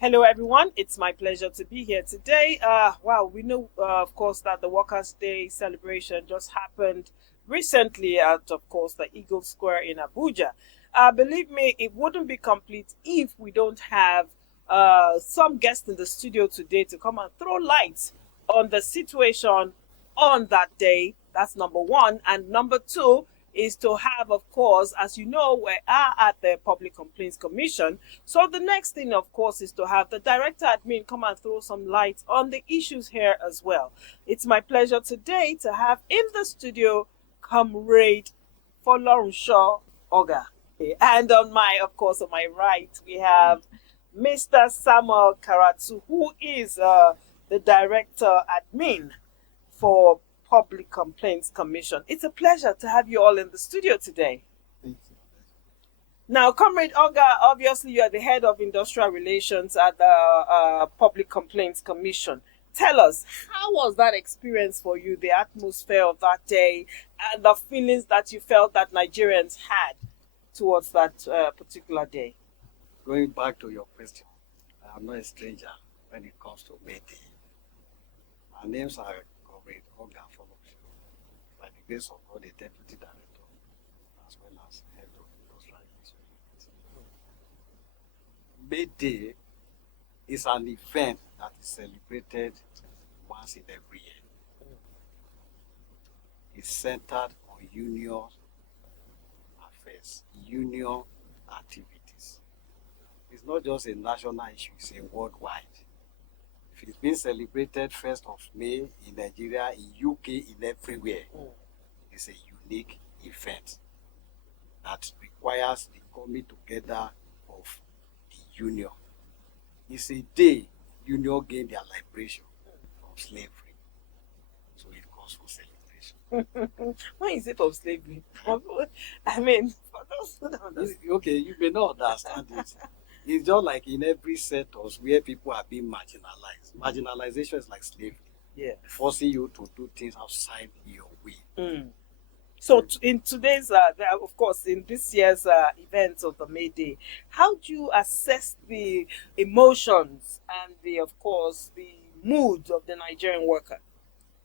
Hello, everyone. It's my pleasure to be here today. Wow, we know, of course, that the Workers' Day celebration just happened recently at, of course, the Eagle Square in Abuja. Believe me, it wouldn't be complete if we don't have some guests in the studio today to come and throw light on the situation on that day. That's number one. And number two is to have, of course, as you know, we are at the Public Complaints Commission. So the next thing, of course, is to have the director admin come and throw some light on the issues here as well. It's my pleasure today to have in the studio Comrade Folorunsho Oga. And of my right, we have Mr. Samuel Karatu, who is the director admin for Public Complaints Commission. It's a pleasure to have you all in the studio today. Thank you. Now, Comrade Oga, obviously you are the head of industrial relations at the Public Complaints Commission. Tell us, how was that experience for you, the atmosphere of that day, and the feelings that you felt that Nigerians had towards that particular day? Going back to your question, I'm not a stranger when it comes to May Day. My names are Comrade Oga Folopsho, by the grace of God, the Deputy Director, as well as Head of Industrial Relations. May Day is an event that is celebrated once in every year. It's centered on union affairs, union activities. It's not just a national issue, it's a worldwide. If it's being celebrated 1st of May in Nigeria, in UK, in everywhere, it's a unique event that requires the coming together of the union. It's a day union gained their liberation from slavery. So it calls for celebration. When you say from slavery, I mean, for those who don't understand. Okay, you may not understand it. It's just like in every sectors where people are being marginalized. Marginalization is like slavery, Yeah. forcing you to do things outside your way. Mm. So in today's, of course, in this year's event of the May Day, how do you assess the emotions and of course, the mood of the Nigerian worker?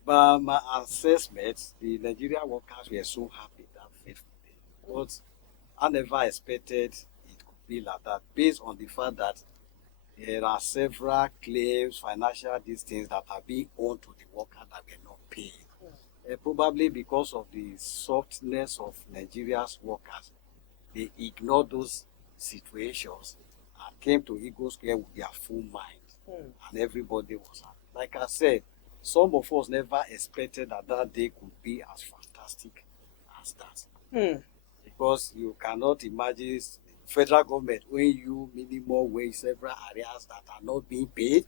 But my assessment, the Nigerian workers were so happy that 5th day. But I never expected it could be like that, based on the fact that there are several claims, financial these things that are being owed to the worker that were not paid. Probably because of the softness of Nigeria's workers, they ignored those situations and came to Eagle Square with their full mind, and everybody was happy. Like I said, some of us never expected that that day could be as fantastic as that, Hmm. because you cannot imagine federal government owing you minimum wage several areas that are not being paid,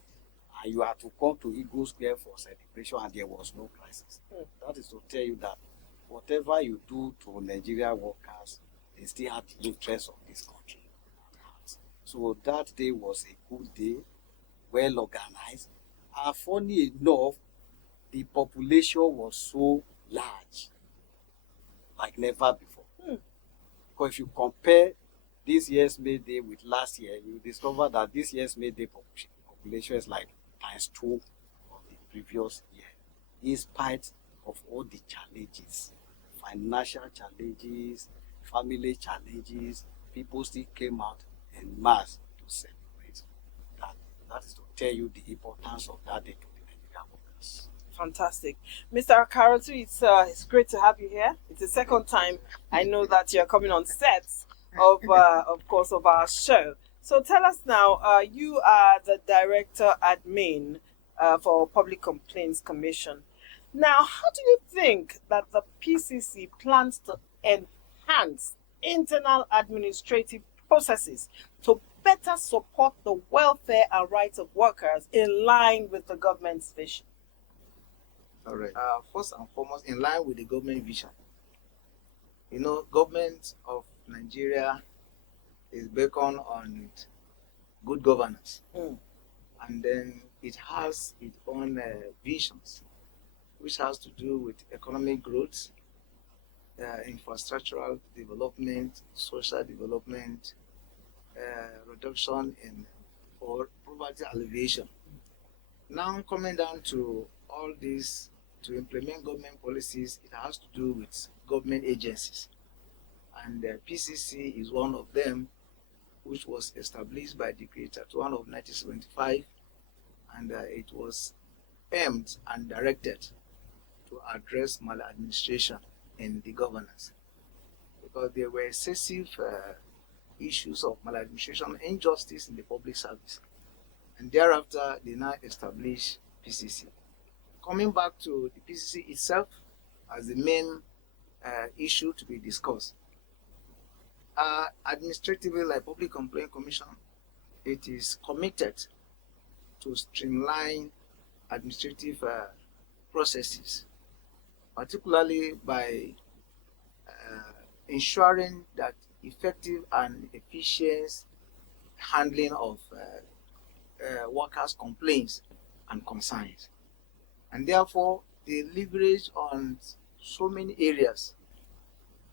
and you have to come to Eagle Square for celebration and there was no crisis. That is to tell you that whatever you do to Nigerian workers, they still have the interest of this country at heart. So that day was a good day, well organized, and funny enough, the population was so large like never before. Because if you compare this year's May Day with last year, you discover that this year's May Day population is like ×2 of the previous year, in spite of all the challenges, financial challenges, family challenges. People still came out en masse to celebrate. That is to tell you the importance of that day to the Nigerian workers. Fantastic. Mr. Karatu, it's great to have you here. It's the second time I know that you're coming on sets of course, of our show. So tell us now, you are the director admin for Public Complaints Commission. Now, how do you think that the PCC plans to enhance internal administrative processes to better support the welfare and rights of workers in line with the government's vision? All right. First and foremost, in line with the government vision, government of Nigeria is beacon on good governance, and then it has its own visions, which has to do with economic growth, infrastructural development, social development, reduction in or poverty alleviation. Now coming down to all this, to implement government policies, it has to do with government agencies. And PCC is one of them, which was established by Decree 31 of 1975, and it was aimed and directed to address maladministration in the governance, because there were excessive issues of maladministration and injustice in the public service. And thereafter, they now established PCC. Coming back to the PCC itself as the main issue to be discussed, administratively, like Public Complaint Commission, it is committed to streamline administrative processes, particularly by ensuring that effective and efficient handling of workers' complaints and concerns. And therefore, they leverage on so many areas.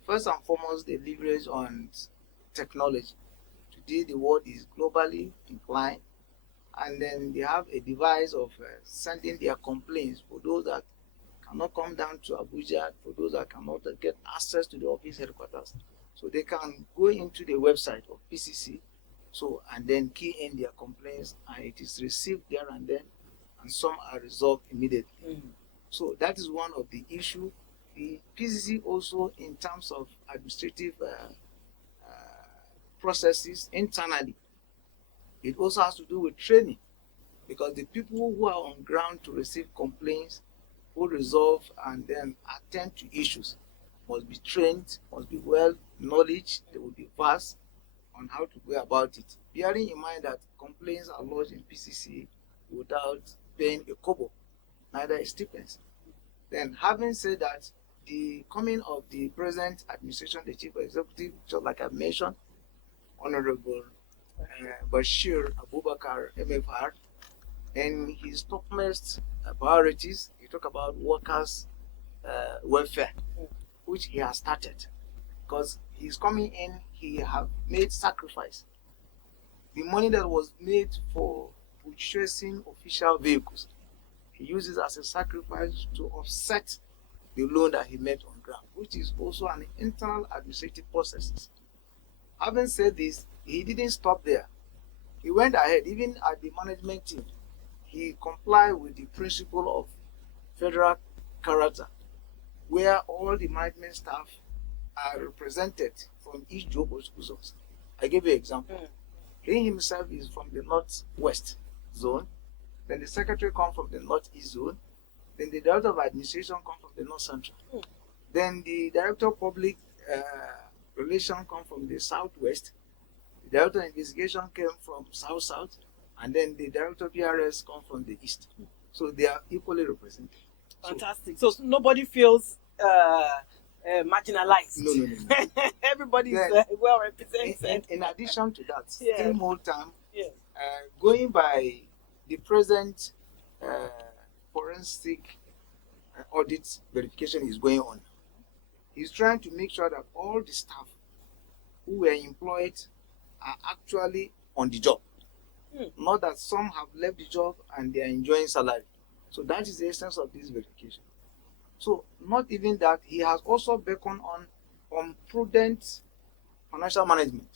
First and foremost, they leverage on technology. Today, the world is globally inclined, and then they have a device of sending their complaints for those that cannot come down to Abuja, for those that cannot get access to the office headquarters. So they can go into the website of PCC, and then key in their complaints, and it is received there and then, and some are resolved immediately. So that is one of the issues. The PCC also, in terms of administrative processes internally, it also has to do with training, because the people who are on ground to receive complaints, who resolve and then attend to issues, must be trained, must be well knowledge, they will be versed on how to go about it. Bearing in mind that complaints are lodged in PCC without paying a kobo, neither a stipend. Then, having said that, the coming of the present administration, the chief executive, just like I mentioned, Honorable Bashir Abubakar MFR, and his topmost priorities, he talk about workers' welfare, which he has started, because he's coming in, he have made sacrifice. The money that was made for purchasing official vehicles, he uses as a sacrifice to offset the loan that he made on ground, which is also an internal administrative process. Having said this, he didn't stop there. He went ahead, even at the management team, he complied with the principle of federal character, where all the management staff are represented from each job or schools. I give you an example. He himself is from the northwest zone, then the secretary comes from the northeast zone, then the director of administration comes from the north central, then the director of public relations comes from the southwest, the director of investigation came from south, and then the director of PRS comes from the east. So they are equally represented. Fantastic. So nobody feels marginalized. No. Everybody is well represented. In addition to that, Yeah. still more time, Yeah. going by the present forensic audit verification is going on. He's trying to make sure that all the staff who were employed are actually on the job. Not that some have left the job and they are enjoying salary. So that is the essence of this verification. So not even that, he has also beckoned on prudent financial management,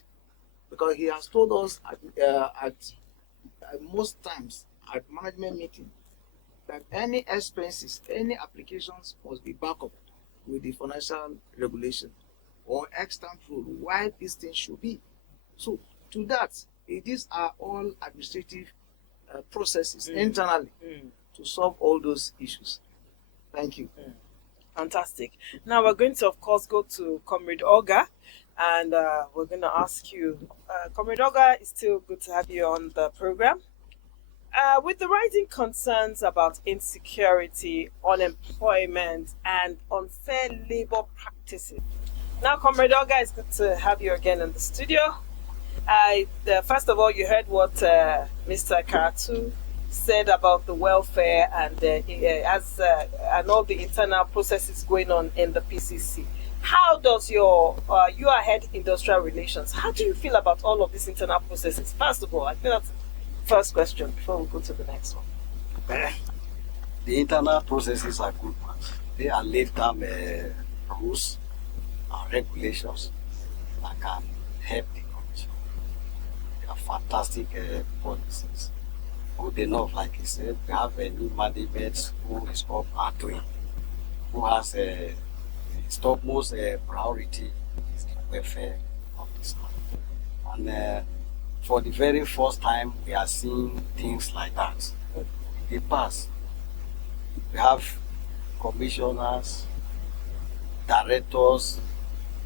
because he has told us at most times at management meeting that any expenses, any applications must be backed up with the financial regulation or extant rule why these things should be. So to that, these are all administrative processes internally to solve all those issues. Thank you. Fantastic. Now we're going to, of course, go to Comrade Oga, and we're going to ask you, Comrade Oga, it's still good to have you on the program. With the rising concerns about insecurity, unemployment, and unfair labor practices. Now, Comrade Oga, it's good to have you again in the studio. First of all, you heard what Mr. Karatu said about the welfare and all the internal processes going on in the PCC. How does you are head industrial relations? How do you feel about all of these internal processes? First of all, I think that's first question before we go to the next one. The internal processes are good ones. They are laid down rules and regulations that can help the commission. They are fantastic policies. Good enough, like you said, we have a new management who is up and doing, who has a topmost priority is the welfare of the staff. And for the very first time, we are seeing things like that. In the past, we have commissioners, directors,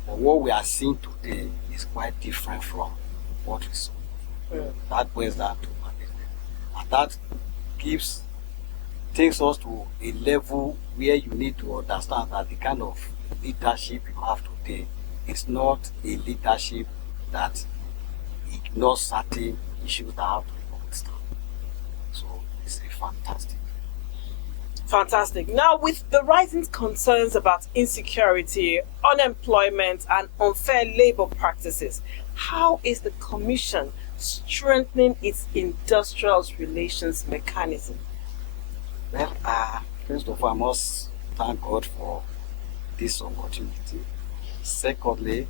but what we are seeing today is quite different from what we saw. That brings that to management. And that takes us to a level where you need to understand that the kind of leadership you have today is not a leadership that ignores certain issues that have to be understood. So it's a fantastic. Fantastic. Now, with the rising concerns about insecurity, unemployment, and unfair labor practices, how is the Commission strengthening its industrial relations mechanism? Well, first of all, I must thank God for this opportunity. Secondly,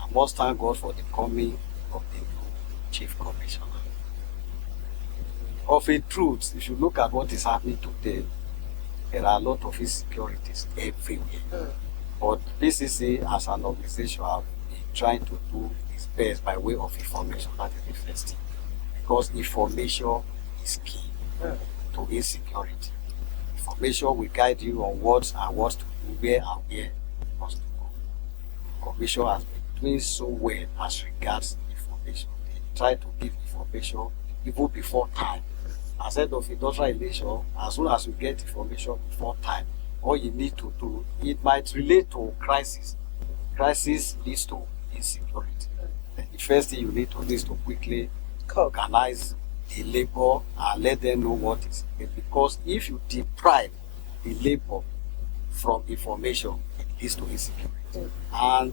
I must thank God for the coming of the new Chief Commissioner. Of a truth, if you look at what is happening today, there are a lot of insecurities everywhere. But PCC as an organization have been trying to do its best by way of information. That is the first thing. Because information is key to insecurity. Information will guide you on what and what to do, where and where you must go. The Commission has been doing so well as regards information. They try to give information even before time. As head of industrial relation, as soon as you get information before time, all you need to do, it might relate to crisis. Crisis leads to insecurity. Then the first thing you need to do is to quickly organize the labor and let them know what is it. Because if you deprive the labor from information, it leads to insecurity. And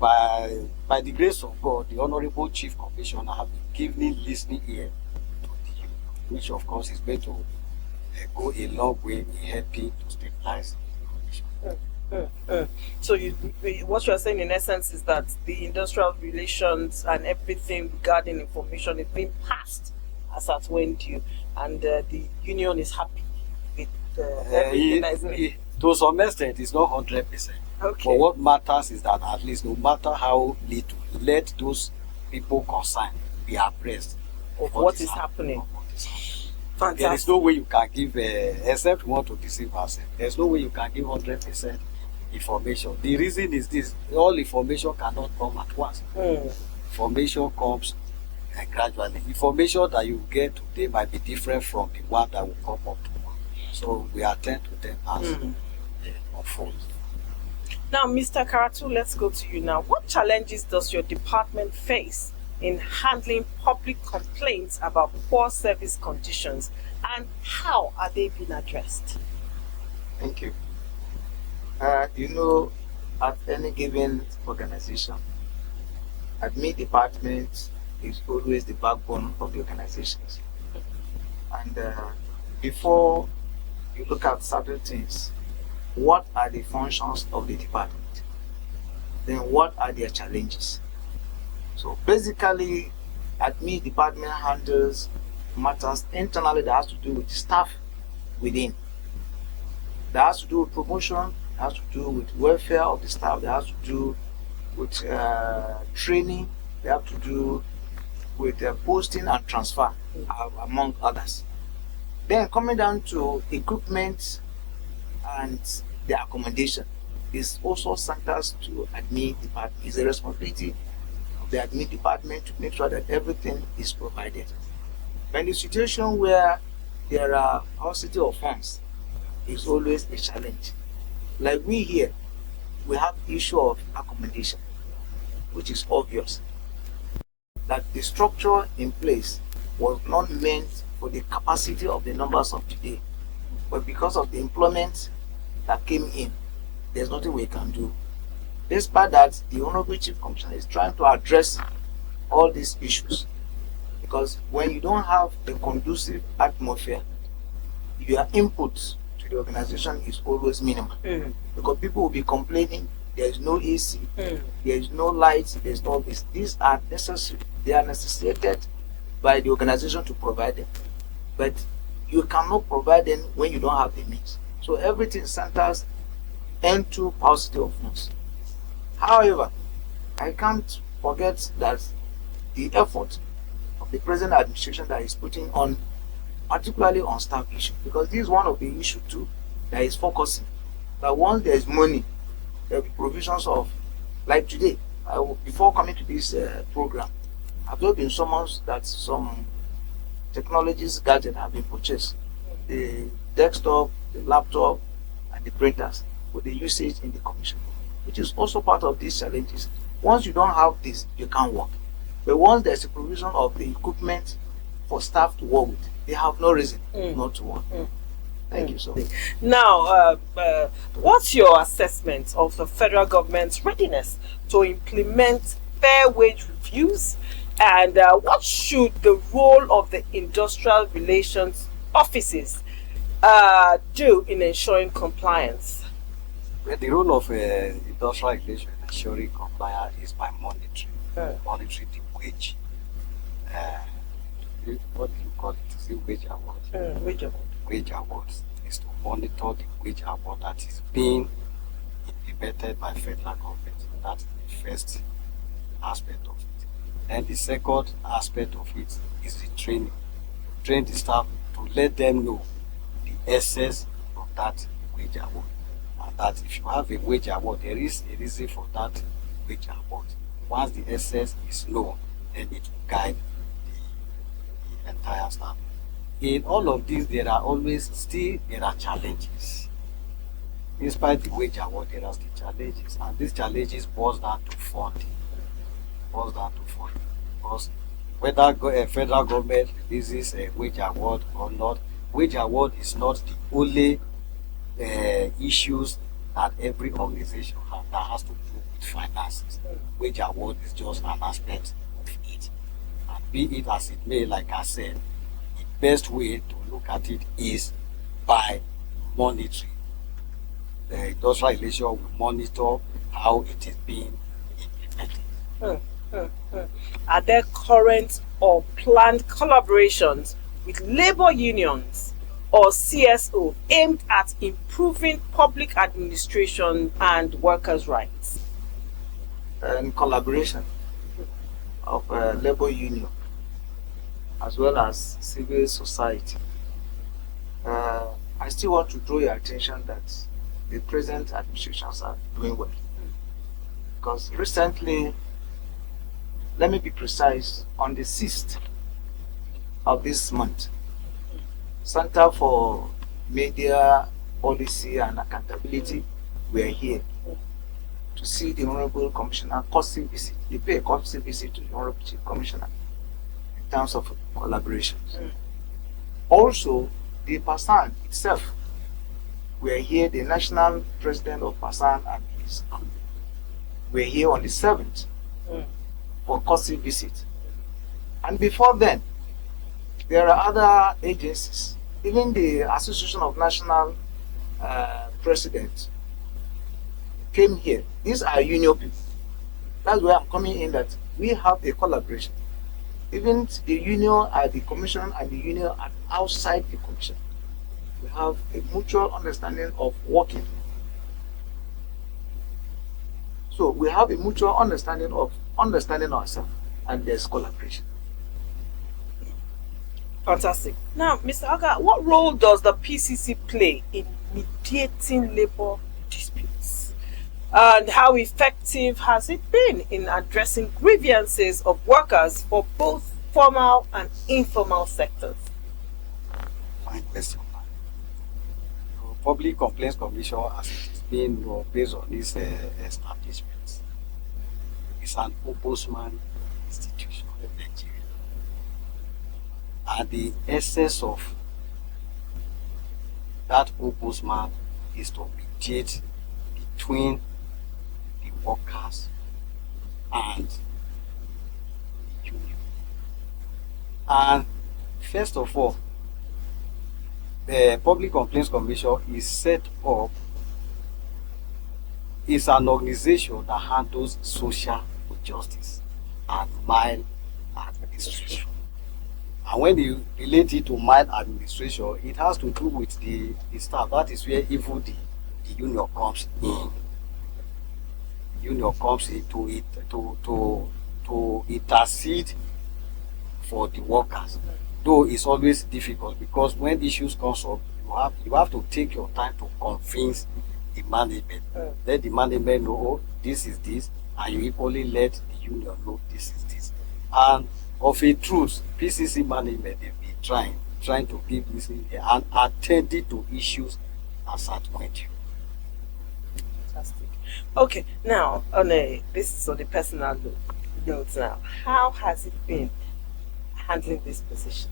by the grace of God, the Honorable Chief Commissioner have been giving listening ear to the youth, which of course is going to go a long way in helping to stabilize the commission. So what you are saying in essence is that the industrial relations and everything regarding information is being passed as at when due, and the union is happy with everything that is to some extent, it's not 100%. Okay. But what matters is that at least no matter how little, let those people concerned be abreast of what is happening. Fantastic. There is no way you can give, except you want to deceive ourselves, there's no way you can give 100% information. The reason is this: all information cannot come at once. Information comes gradually. Information that you get today might be different from the one that will come up tomorrow. So we attend to them as they unfold. Now, Mr. Karatu, let's go to you now. What challenges does your department face in handling public complaints about poor service conditions, and how are they being addressed? Thank you. At any given organization, admin department is always the backbone of the organizations. And before you look at certain things, what are the functions of the department? Then what are their challenges? So basically, admin department handles matters internally that has to do with staff within. That has to do with promotion, that has to do with welfare of the staff, that has to do with training, that have to do with posting and transfer, among others. Then coming down to equipment and the accommodation is also centers to admin department. It's a responsibility of the admin department to make sure that everything is provided. But in the situation where there are paucity of funds, is always a challenge. Like we here, we have issue of accommodation, which is obvious that the structure in place was not meant for the capacity of the numbers of today, but because of the employment that came in, there's nothing we can do. Despite that, the Honorable Chief Commissioner is trying to address all these issues, Because when you don't have a conducive atmosphere, your input to the organization is always minimal. Because people will be complaining, there is no AC, there is no light, there is no this. These are necessary. They are necessitated by the organization to provide them. But you cannot provide them when you don't have the means. So everything centers into paucity of funds. However, I can't forget that the effort of the present administration that is putting on, particularly on staff issue, because this is one of the issues too that is focusing. That once there is money, there will be provisions of, like today, before coming to this program, I've just been summoned that some technologies gadgets have been purchased. The desktop, the laptop, and the printers for the usage in the commission, which is also part of these challenges. Once you don't have this, you can't work. But once there's a provision of the equipment for staff to work with, they have no reason not to work. Thank you so much. Now, what's your assessment of the federal government's readiness to implement fair wage reviews? And what should the role of the industrial relations offices do in ensuring compliance? Well, the role of industrial relations in ensuring compliance is by monitoring the wage. What do you call it? Is it wage award? Wage award. Wage awards is to monitor the wage award that is being implemented by federal government. That's the first aspect of it. And the second aspect of it is the training. Train the staff to let them know the essence of that wage award. And that if you have a wage award, there is a reason for that wage award. Once the essence is known, then it will guide the entire staff. In all of this, there are challenges. In spite of the wage award, there are still challenges. And these challenges boils down to funding. Because whether a federal government releases a wage award or not, wage award is not the only issues that every organization that has to do with finances. Wage award is just an aspect of it. And be it as it may, like I said, the best way to look at it is by monitoring. The industrial relation will monitor how it is being implemented. Are there current or planned collaborations with labor unions or CSO aimed at improving public administration and workers' rights? And collaboration of labor union as well as civil society. I still want to draw your attention that the present administrations are doing well. Because recently, let me be precise, on the 6th of this month, Center for Media Policy and Accountability were here to see the Honorable Commissioner courtesy visit. They pay a courtesy visit to the Honorable Chief Commissioner in terms of collaborations. Also, the PASAN itself were here, the national president of PASAN and his group were here on the 7th for courtesy visit. And before then, there are other agencies, even the Association of National Presidents came here. These are union people. That's where I'm coming in, that we have a collaboration. Even the union at the commission and the union at outside the commission. We have a mutual understanding of working. So we have a mutual understanding of understanding ourselves, and there's collaboration. Fantastic. Now, Mr. Aga, what role does the PCC play in mediating labor disputes? And how effective has it been in addressing grievances of workers for both formal and informal sectors? Fine question. The Public Complaints Commission, as it is being based on these establishments, is an ombudsman institution in Nigeria. And the essence of that ombudsman is to mediate between the workers and the union. And first of all, the Public Complaints Commission is set up, is an organization that handles social justice and mine administration. And when you relate it to mine administration, it has to do with the staff. That is where even the union comes in. Union comes into it to intercede for the workers. Though it's always difficult because when issues come up, you have to take your time to convince the management. Let the management know, oh, this is this, and you equally let the union know this is this. And of a truth, PCC management, they've been trying to give this in there and attending to issues as at when due. Fantastic. Okay, now this is on the personal note now. How has it been handling this position?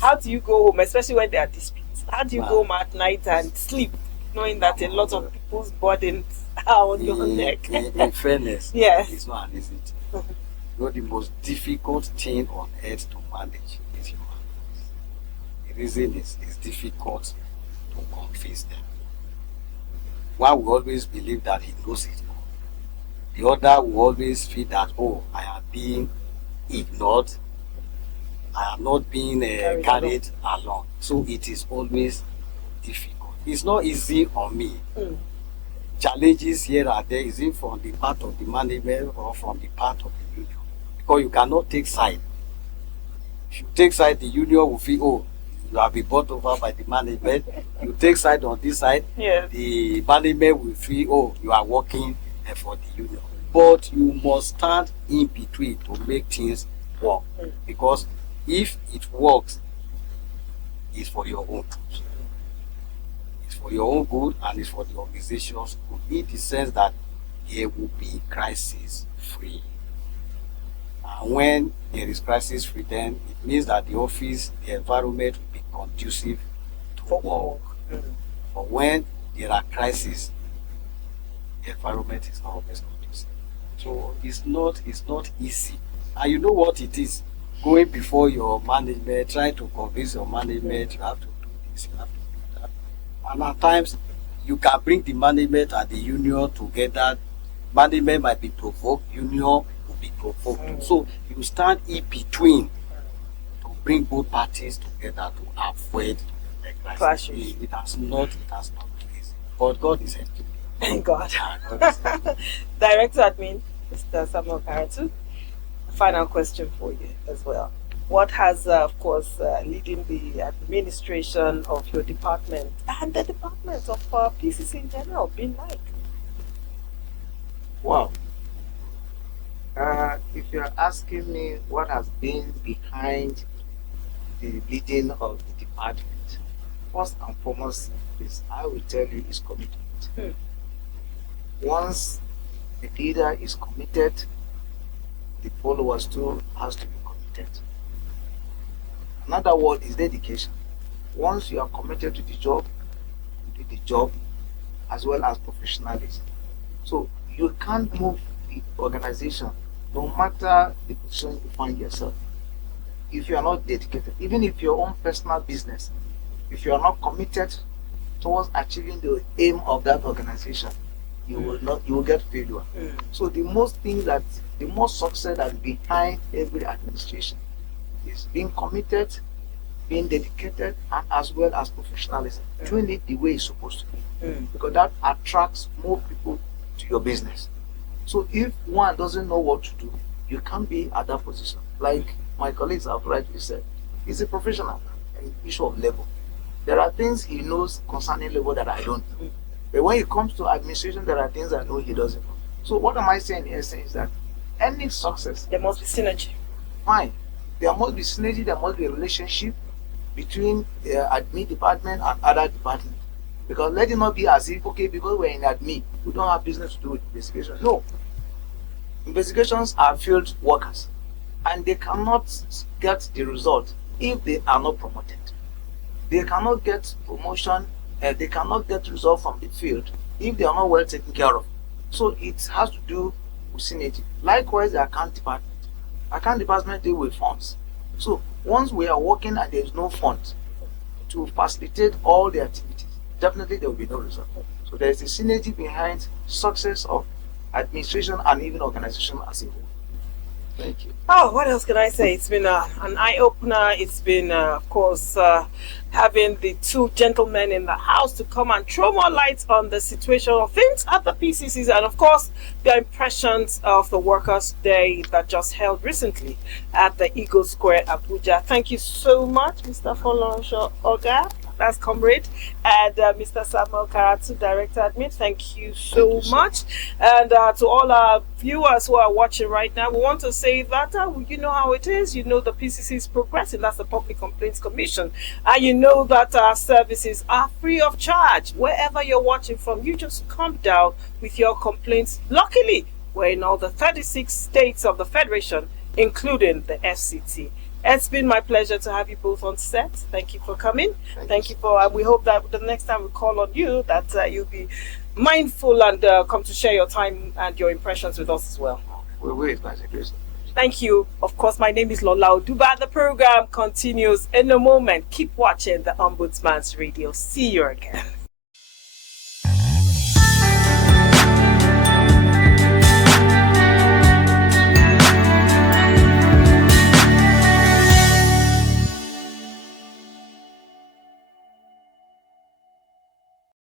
How do you go home, especially when there are disputes? How do you go home at night and sleep, knowing that a lot of people's burdens are on your neck? In fairness, yes, it's not an easy thing. You know, the most difficult thing on earth to manage is human beings. The reason is it's difficult to convince them. One will always believe that he knows it all. The other will always feel that, oh, I am being ignored. I am not being carried along. So it is always difficult. It's not easy on me. Challenges here and there, is it from the part of the management or from the part of the union? Because you cannot take side. If you take side, the union will feel, oh, you have been bought over by the management. You take side on this side, yes, the management will feel, oh, you are working for the union. But you must stand in between to make things work. Because if it works, it's for your own good. It's for your own good and it's for the organization's good, in the sense that there will be crisis free. And when there is crisis free, then it means that the office, the environment will be conducive to work. But when there are crises, the environment is not always conducive. So it's not easy. And you know what it is? Going before your management, trying to convince your management, you have to do this, you have to do that. And at times, you can bring the management and the union together. Management might be provoked, union will be provoked. So you stand in between to bring both parties together to avoid the crisis. It has not been easy. But God is helping. Thank God. God is helping. Director Admin, Mr. Samuel Karatu. Final question for you as well. What has, of course, leading the administration of your department and the department of PCC in general been like? Wow. If you're asking me what has been behind the leading of the department, first and foremost is, I will tell you, is commitment. Once the leader is committed, the followers too has to be committed. Another word is dedication. Once you are committed to the job, you do the job as well as professionalism. So you can't move the organization no matter the position you find yourself if you are not dedicated. Even if your own personal business, if you are not committed towards achieving the aim of that organization, you will get failure. So the most success that's behind every administration is being committed, being dedicated, and as well as professionalism. Doing it the way it's supposed to be. Because that attracts more people to your business. So if one doesn't know what to do, you can't be at that position. Like my colleagues have rightly said, he's a professional in the issue of labor. There are things he knows concerning labor that I don't know. But when it comes to administration, there are things I know he doesn't know. So what am I saying here is that any success, there must be synergy. Fine. There must be synergy, there must be a relationship between the admin department and other departments. Because let it not be as if, okay, because we're in admin, we don't have business to do with investigation. No. Investigations are field workers. And they cannot get the result if they are not promoted. They cannot get promotion, they cannot get result from the field if they are not well taken care of. So it has to do with synergy. Likewise, the account department. Account department deal with funds. So once we are working and there is no funds to facilitate all the activities, definitely there will be no result. So there is a synergy behind success of administration and even organization as a whole. Thank you. Oh, what else can I say? It's been an eye-opener. It's been, of course, having the two gentlemen in the house to come and throw more light on the situation of things at the PCCs and, of course, their impressions of the Workers' Day that just held recently at the Eagle Square, Abuja. Thank you so much, Mr. Folorunso Oga. That's Comrade, and Mr. Samuel Karatu, Director Admin. Thank you so much. And to all our viewers who are watching right now, we want to say that you know how it is. You know the PCC is progressing. That's the Public Complaints Commission. And you know that our services are free of charge. Wherever you're watching from, you just come down with your complaints. Luckily, we're in all the 36 states of the Federation, including the FCT. It's been my pleasure to have you both on set. Thank you for coming. Thank you for. We hope that the next time we call on you, that you'll be mindful and come to share your time and your impressions with us as well. We will, by the grace. Thank you. Of course, my name is Lola Oduba. The program continues in a moment. Keep watching the Ombudsman's Radio. See you again.